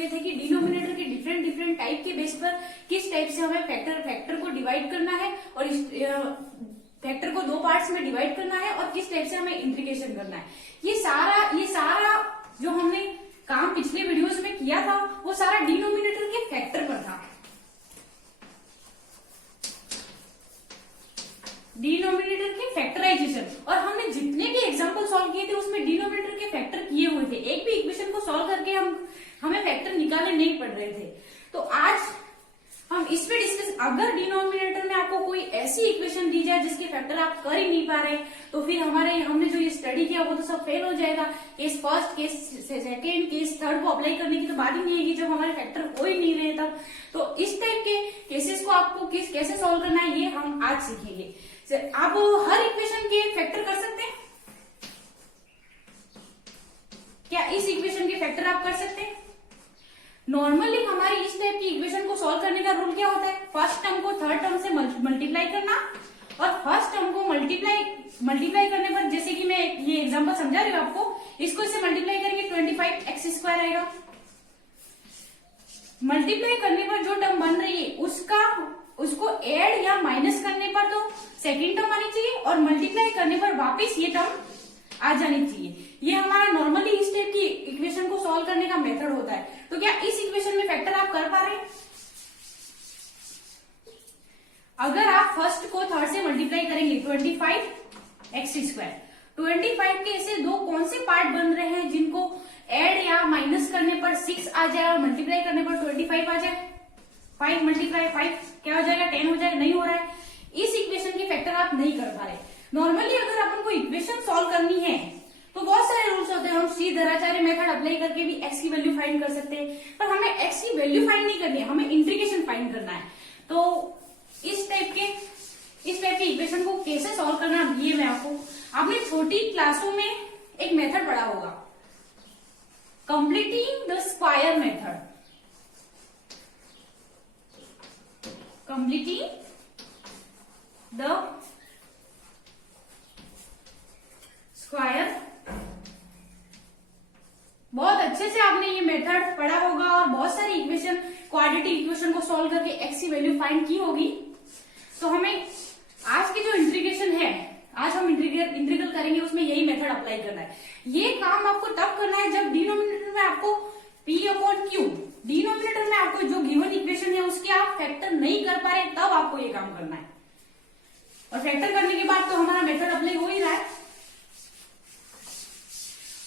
चुके थे कि डिनोमिनेटर के डिफरेंट डिफरेंट टाइप के बेस पर किस टाइप से हमें फैक्टर को डिवाइड करना है और इस फैक्टर को दो पार्ट्स में डिवाइड करना है और किस टाइप से हमें इंटीग्रेशन करना है। ये सारा जो हमने काम पिछले वीडियोस में किया था वो सारा डिनोमिनेटर के फैक्टर पर था। डिनोमिनेटर के फैक्टराइजेशन, और हमने जितने भी एग्जांपल सॉल्व किए थे उसमें डिनोमिनेटर के फैक्टर किए हुए थे। एक भी इक्वेशन को सॉल्व करके हमें फैक्टर निकालने नहीं पड़ रहे थे। तो आज हम इस पे डिस्कस, अगर डिनोमिनेटर में आपको कोई ऐसी इक्वेशन दी जाए जिसके फैक्टर आप कर ही नहीं पा रहे तो फिर हमने जो ये स्टडी किया वो तो सब फेल हो जाएगा। Case first, case second, case third को अप्लाई करने की तो बात ही नहीं है जब हमारे फैक्टर हो ही नहीं रहे तब। तो इस टाइप के केसेस को आपको कैसे सॉल्व करना है ये हम आज सीखेंगे। आप हर इक्वेशन के फैक्टर कर सकते हैं क्या? इस इक्वेशन के फैक्टर आप कर सकते हैं? नॉर्मली हमारी इस टाइप की इक्वेशन को सॉल्व करने का रूल क्या होता है? फर्स्ट टर्म को थर्ड टर्म से मल्टीप्लाई करना, और फर्स्ट टर्म को मल्टीप्लाई करने पर, जैसे कि मैं ये एग्जांपल समझा रही हूँ आपको, इसको इससे मल्टीप्लाई करेंगे 25x² आएगा। मल्टीप्लाई करने पर जो टर्म बन रही है उसको ऐड या माइनस करने पर तो सेकेंड टर्म आनी चाहिए और मल्टीप्लाई करने पर वापस ये टर्म आ जानी चाहिए। ये हमारा नॉर्मली इस टाइप की इक्वेशन को सॉल्व करने का मेथड होता है। तो क्या इस इक्वेशन में फैक्टर आप कर पा रहे हैं? अगर आप फर्स्ट को थर्ड से मल्टीप्लाई करेंगे 25x², 25 के ऐसे दो कौन से पार्ट बन रहे हैं जिनको ऐड या माइनस करने पर 6 आ जाए और मल्टीप्लाई करने पर 25 आ जाए? 5 मल्टीप्लाई 5 क्या हो जाएगा? 10 हो जाएगा। नहीं हो रहा है। इस इक्वेशन के फैक्टर आप नहीं कर पा रहे। नॉर्मली अगर अपन को इक्वेशन सॉल्व करनी है तो बहुत सारे रूल्स होते हैं। हम श्रीधराचार्य मेथड अप्लाई करके भी x की वैल्यू फाइंड कर सकते हैं, पर हमें x की वैल्यू फाइंड नहीं करनी है, हमें इंटीग्रेशन फाइंड करना है। तो इस टाइप के इक्वेशन को कैसे सॉल्व करना ये मैं आपने छोटी क्लासों में एक मेथड पढ़ा होगा, completing the square method. Completing the square, बहुत अच्छे से आपने ये मेथड पढ़ा होगा और बहुत सारी इक्वेशन, क्वाड्रेटिक इक्वेशन को सॉल्व करके x की वैल्यू फाइंड की होगी। तो हमें आज की जो इंटीग्रेशन है, आज हम इंटीग्रल करेंगे, उसमें यही मेथड अप्लाई करना है। ये काम आपको तब करना है जब डिनोमिनेटर में आपको p/q, डिनोमिनेटर में आपको जो गिवन इक्वेशन है उसके आप फैक्टर नहीं कर पा रहे, तब आपको ये काम करना है। और फैक्टर करने के बाद तो हमारा मेथड अप्लाई हो ही रहा है।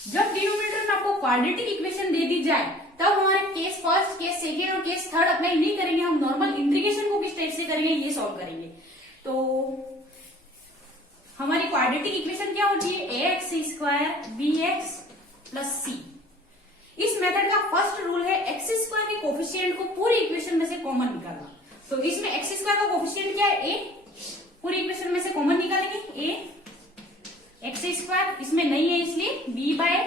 जब डिनोमिनेटर में आपको क्वाड्रेटिक इक्वेशन दे दी जाए तब हमारे केस फर्स्ट, केस सेकेंड और केस थर्ड अप्लाई नहीं करेंगे। हम नॉर्मल इंटीग्रेशन को किस टाइप से करेंगे ये सॉल्व करेंगे। तो हमारी क्वाड्रेटिक इक्वेशन क्या होती है? ax² bx + c। इस मेथड का फर्स्ट रूल है x² के कोफिशिएंट को पूरी इक्वेशन में से कॉमन निकालना। तो इसमें x² का कोफिशिएंट क्या है? a। पूरी इक्वेशन में से कॉमन निकालेंगे a x², इसमें नहीं है इसलिए b/a,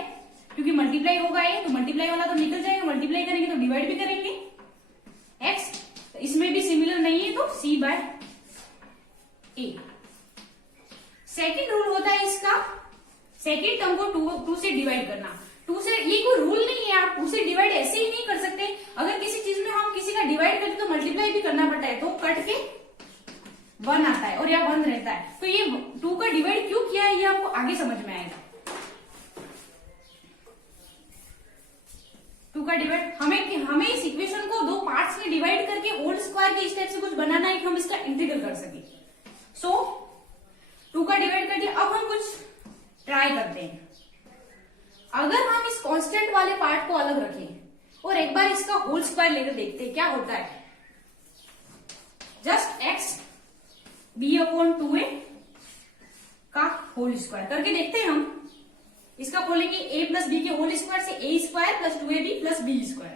क्योंकि मल्टीप्लाई होगा ये तो मल्टीप्लाई वाला तो निकल जाएगा, मल्टीप्लाई करेंगे तो डिवाइड भी करेंगे। x इसमें भी सिमिलर नहीं है तो c/a। सेकेंड रूल होता है इसका, सेकेंड टर्म को 2 से डिवाइड करना। 2 से, ये कोई रूल नहीं है, आप 2 से डिवाइड ऐसे ही नहीं कर सकते। अगर किसी चीज में हम किसी का डिवाइड करते तो मल्टीप्लाई भी करना पड़ता है, तो कट के 1 आता है और यह 1 रहता है। तो ये 2 का डिवाइड क्यों किया है ये आपको आगे समझ में आएगा। 2 का डिवाइड, हमें इस इक्वेशन को 2 पार्ट्स में डिवाइड करके होल स्क्वायर के इस टाइप से कुछ बनाना है कि हम इसका इंटीग्रल कर सके। सो 2 का डिवाइड कर दिया। अब हम कुछ ट्राई करते हैं। अगर हम इस कांस्टेंट वाले पार्ट को अलग रखें और एक बार इसका होल स्क्वायर लेकर देखते हैं क्या होता है। जस्ट x b/2a का होल स्क्वायर करके देखते हैं हम। इसका बोलेंगे a + b के होल स्क्वायर से a² + 2ab + b²।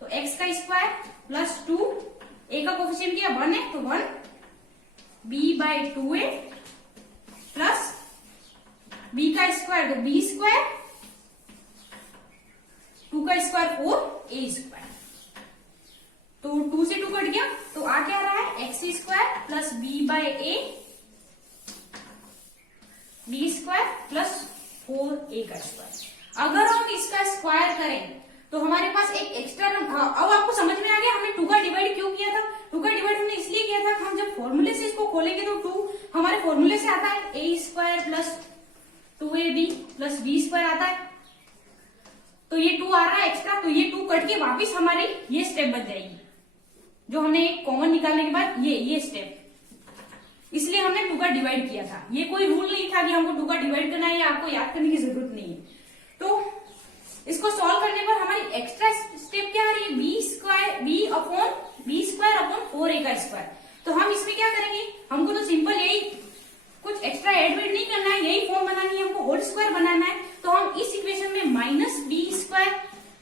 तो x का स्क्वायर प्लस 2, a का कोफिशिएंट क्या 1 है तो 1, b/2a प्लस b का स्क्वायर तो b², 2 का स्क्वायर 4a²। तो 2 से 2 कट गया तो आ क्या रहा है x² + b/a b² + 4a²। अगर हम इसका स्क्वायर करें तो हमारे पास एक एक्स्ट्रा नंबर। अब आपको समझ में आ गया हमने 2 का डिवाइड क्यों किया था। 2 का डिवाइड हमने इसलिए किया था, हम जब फॉर्मूले से इसको खोलेंगे तो 2 हमारे फॉर्मूले से आता है a square plus 2ab plus b square आता है। तो ये 2 आ रहा है एक्स्ट्रा, तो ये 2 कट के वापिस हमारी ये स्टेप बच जाएगी, जो हमने एक कॉमन निकालने के बाद ये स्टेप। इसलिए हमने 2 का डिवाइड किया था। ये कोई रूल नहीं था कि हमको 2 का डिवाइड करना है, या आपको याद करने की जरूरत नहीं है। तो इसको सॉल्व करने पर हमारी एक्स्ट्रा स्टेप क्या आ रही है, b स्क्वायर अपॉन 4a का स्क्वायर। तो हम इसमें क्या करेंगे, हमको तो सिंपल यही कुछ एक्स्ट्रा एड वेड नहीं करना है, यही फॉर्म बनानी है, हमको होल स्क्वायर बनाना है। तो हम इस इक्वेशन में minus b square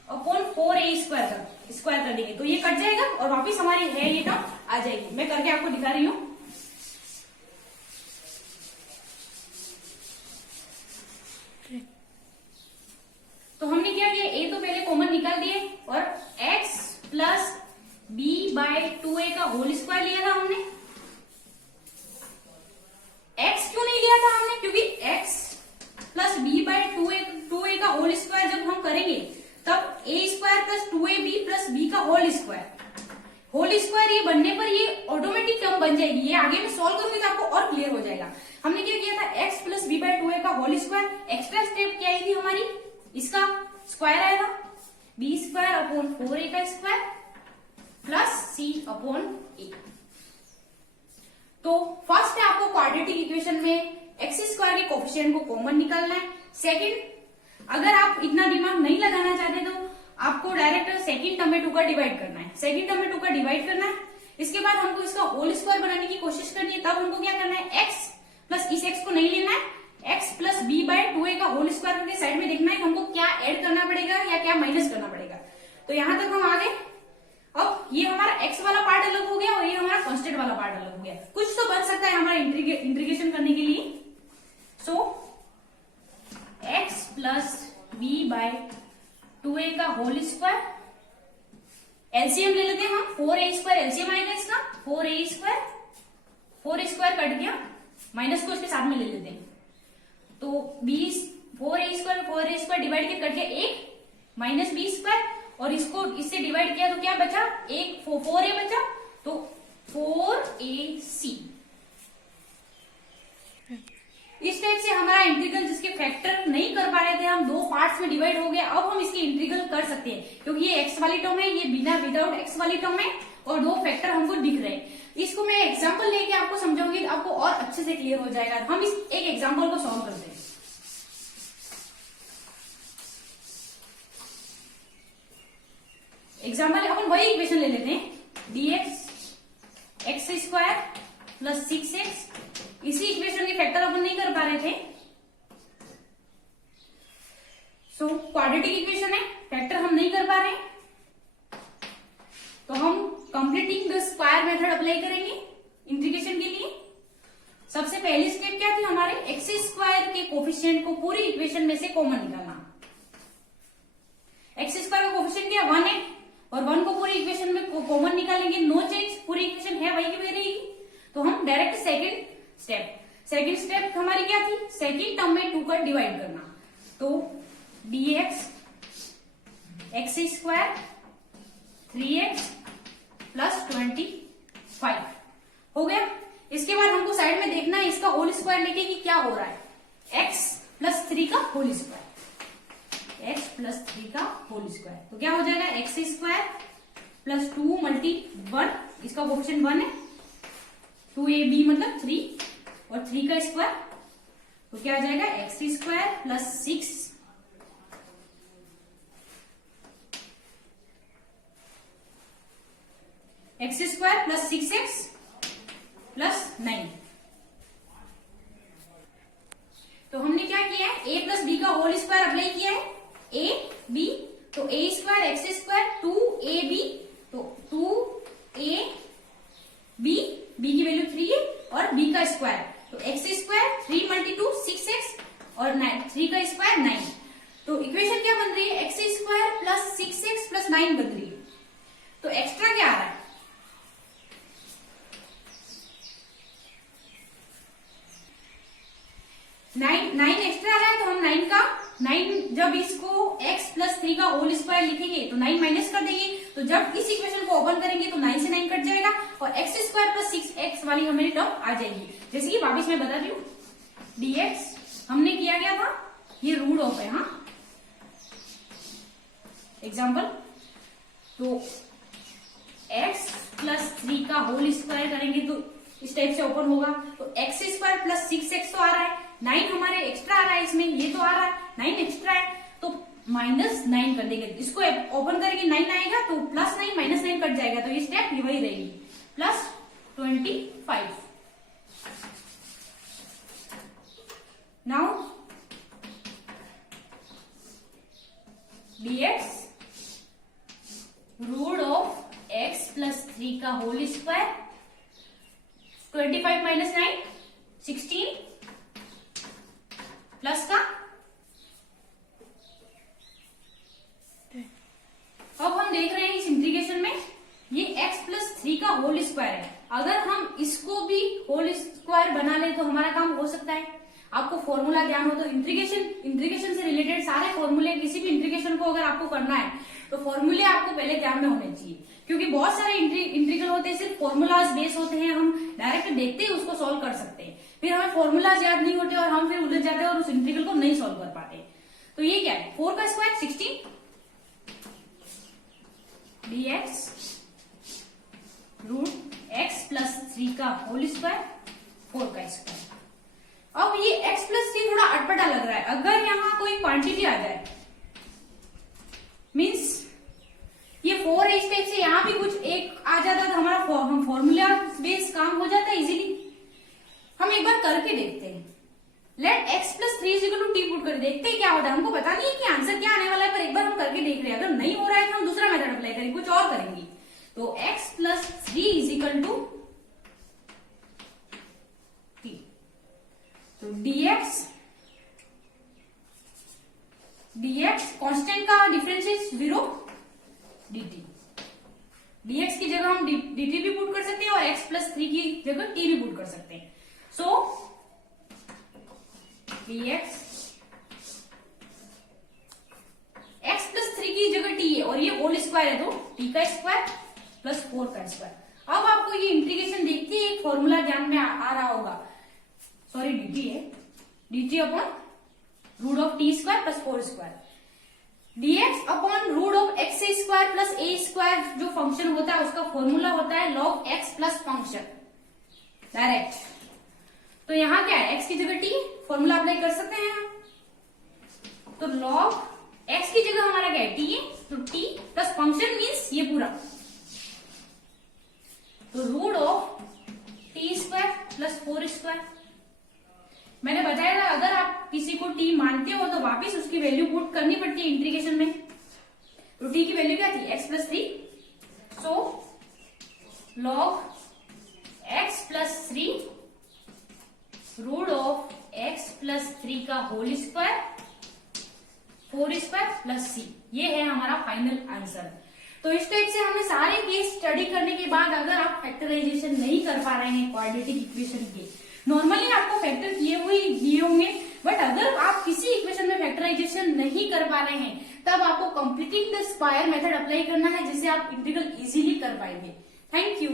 upon 4a square कर देंगे, तो ये कट जाएगा और वापिस हमारी है ये टर्म आ जाएगी। मैं करके आपको दिखा रही हूँ। तो हमने क्या किया, a तो पहले कॉमन निकाल दिए और x plus b by 2a का होल स्क्वायर लिया था हमने। x क्यों नहीं लिया था हमने, क्योंकि x plus b by 2a का होल स्क्वायर जब हम करेंगे तब a square plus 2ab plus b का होल स्क्वायर ये बनने पर ये ऑटोमेटिक टर्म बन जाएगी। ये आगे में सॉल्व करूंगी तो आपको और क्लियर हो जाएगा। हमने क्या किया था, x plus b by 2a का होल स्क्वायर। एक्स्ट्रा स्टेप क्या आई थी हमारी, इसका स्क्वायर आया था b स्क्वायर अपॉन 4a का square plus c upon a। तो फर्स्ट है आपको क्वाड्रेटिक इक्वेशन में एक्स स्क्वायर के कोफिशिएंट को कॉमन निकालना है। सेकंड, अगर आप इतना दिमाग नहीं लगाना चाहते तो आपको डायरेक्ट सेकंड टर्म में 2 का डिवाइड करना है। सेकंड टर्म में 2 का डिवाइड करना है, इसके बाद हमको इसका होल स्क्वायर बनाने की कोशिश करनी है। तब हमको क्या करना है, x प्लस इस x को नहीं लेना है, x plus b by 2a का होल स्क्वायर करके साइड में देखना है हमको क्या ऐड करना पड़ेगा या क्या माइनस करना पड़ेगा। तो यहां तक हम आ गए। अब ये हमारा x वाला पार्ट अलग हो गया और ये हमारा कांस्टेंट वाला पार्ट अलग हो गया। कुछ तो बन सकता है हमारा इंटीग्रेशन करने के लिए। So x plus b by 2a का होल स्क्वायर, एलसीएम ले लेते हैं हम, 4a स्क्वायर एलसीएम आएगा इसका, 4a स्क्वायर, 4 स्क्वायर कट गया, माइनस को इसके साथ में ले लेते हैं। तो 4a स्क्वायर डिवाइड के कट गया 1 माइनस b स्क्वायर, और इसको इससे डिवाइड किया तो क्या बचा, 4a बचा, तो 4ac। इस टाइप से हमारा इंटीग्रल जिसके फैक्टर नहीं कर पा रहे थे हम, 2 पार्ट्स में डिवाइड हो गया। अब हम इसके इंटीग्रल कर सकते हैं, क्योंकि ये x वाली टर्म है, ये विदाउट x वाली टर्म है और 2 फैक्टर हमको दिख रहे हैं। इसको मैं एग्जांपल लेके आपको समझाऊंगी तो आपको और अच्छे से क्लियर हो जाएगा। हम इस एक एग्जांपल को सॉल्व करते हैं। एग्जाम्पल अपन वही इक्वेशन ले लेते हैं, dx x square plus 6x। इसी इक्वेशन के फैक्टर अपन नहीं कर पा रहे थे, सो क्वाड्रेटिक इक्वेशन है, फैक्टर हम नहीं कर पा रहे, तो हम completing the square method apply करेंगे इंटीग्रेशन के लिए। सबसे पहली स्टेप क्या थी हमारे, एक्स स्क्वायर के कोफिशिएंट को पूरी इक्वेशन में से कॉमन निकालना। एक्स स्क्वायर का कोफिशिएंट क्या 1 है, और 1 को पूरी इक्वेशन में कॉमन निकालेंगे, नो चेंज, पूरी इक्वेशन है वही की वही रहेगी। तो हम डायरेक्ट सेकंड स्टेप हमारी क्या थी, सेकंड टर्म में 2 का डिवाइड करना। तो dx x square 3x plus 25 हो गया। इसके बाद हमको साइड में देखना है इसका होल स्क्वायर लेके कि क्या हो रहा है, x प्लस 3 का होल स्क्वायर, x प्लस 3 का होल स्क्वायर। तो क्या हो जाएगा, एक्स स्क्वायर प्लस 2 मल्टी 1, इसका कोफिशिएंट 1 है, 2ab मतलब 3 और 3 का स्क्वायर, तो क्या आ जाएगा x square plus 6 x square plus 6x plus 9। तो हमने क्या किया है, a प्लस b का होल स्क्वायर अप्लाई किया है, a b, तो a square x square 2ab, तो 2ab, b की वैल्यू 3 है और b का स्क्वायर, तो एक्स स्क्वायर 3 मल्टी 2 6x और 3 का स्क्वायर 9। तो इक्वेशन क्या बन रही है, x square plus 6x plus 9 बन रही है। तो एक्स्ट्रा क्या आ रहा है, 9 एक्स्ट्रा आ रहा है, तो हम 9 का 9 जब इसको x प्लस 3 का होल स्क्वायर लिखेंगे तो 9 माइनस कर देंगे, तो जब इस इक्वेशन को ओपन करेंगे तो 9 से 9 कट जाएगा और x स्क्वायर प्लस 6x वाली हमारी टर्म आ जाएगी। जैसे कि वापिस मैं बता रही हूँ, dx हमने किया गया था, ये रूट ऑफ है, हाँ एग्जाम्पल, तो x प्लस 3 का होल स्क्वायर करेंगे तो इस टाइप से ओपन होगा, तो एक्स स्क्वायर प्लस 6x तो आ रहा है, 9 हमारे एक्स्ट्रा आ रहा है, इसमें ये तो आ रहा है 9 एक्स्ट्रा है, तो माइनस 9 कर देंगे, इसको ओपन करेंगे 9 आएगा तो प्लस 9 माइनस 9 कट जाएगा, तो ये स्टेप ये वही रहेगी, plus 25। Now dx root of x plus 3 का होल स्क्वायर, 25 माइनस 9 16 प्लस का, अब हम देख रहे हैं इस इंटीग्रेशन में ये x प्लस 3 का होल स्क्वायर है, अगर हम इसको भी होल स्क्वायर बना ले तो हमारा काम हो सकता है। आपको फॉर्मूला ध्यान हो तो इंटीग्रेशन से रिलेटेड सारे फॉर्मूले, किसी भी इंटीग्रेशन को अगर आपको करना है तो फॉर्मूले आपको पहले ध्यान में होने चाहिए, क्योंकि बहुत सारे इंटीग्रल होते हैं सिर्फ फॉर्मूलाज बेस होते हैं, हम डायरेक्ट देखते ही उसको सॉल्व कर सकते हैं, फिर हमें फॉर्मूलाज याद नहीं होते और हम फिर उलझ जाते हैं और उस इंटीग्रल को नहीं सॉल्व कर पाते। तो ये क्या है, 4 का square 16 dx root x plus 3 का होल स्क्वायर 4 का स्क्वायर। अब ये x प्लस 3 थोड़ा अटपटा लग रहा है, अगर यहाँ कोई क्वांटिटी आ जाए मीन्स ये 4 है, इस टाइप से यहाँ भी कुछ एक आ जाता तो हमारा फॉर्मूला बेस काम हो जाता है इजीली। हम एक बार करके देखते हैं, let x plus 3 equal to t put कर देखते हैं क्या होता है, हमको पता नहीं है कि आंसर क्या आने वाला है, पर एक बार हम करके देख रहे हैं, अगर नहीं हो रहा है तो हम दूसरा मेथड अप्लाई करेंगे, कुछ और करेंगे। तो x plus 3 is equal to t, तो dx कांस्टेंट का डिफरेंस इज 0 dt, dx की जगह हम dt भी पुट कर सकते हैं और x प्लस 3 की जगह t भी पुट कर सकते हैं। सो dx x प्लस 3 की जगह t है और ये होल स्क्वायर है तो t का स्क्वायर प्लस 4 का स्क्वायर। अब आपको ये इंटीग्रेशन देखते ही एक फॉर्मूला ध्यान में आ रहा होगा, सॉरी dt है, dt upon root of t square plus 4 square, dx upon root of x square plus a square, जो फंक्शन होता है उसका फॉर्मूला होता है log x plus function direct. तो यहाँ क्या है, x की जगह t, फॉर्मूला अप्लाई कर सकते हैं हम, तो log x की जगह हमारा क्या है t है, तो t प्लस फंक्शन मीन्स ये पूरा, तो root of t square plus 4 square. मैंने बताया था अगर आप किसी को t मानते हो तो वापिस उसकी वैल्यू पुट करनी पड़ती है इंटीग्रेशन में, तो t की वैल्यू क्या थी x plus 3, so log x plus 3 root of x plus 3 का whole square 4 square plus c, ये है हमारा फाइनल आंसर। तो इस टाइप से हमें सारे केस स्टडी करने के बाद अगर आप फैक्टराइजेशन नहीं कर पा रहे हैं क्वाड्रेटिक इक्वेशन के, नॉर्मली आपको फैक्टर किए हुए दिए होंगे, बट अगर आप किसी इक्वेशन में फैक्टराइजेशन नहीं कर पा रहे हैं तब आपको completing the square method apply करना है, जिससे आप इंटीग्रल इजीली कर पाएंगे। Thank you.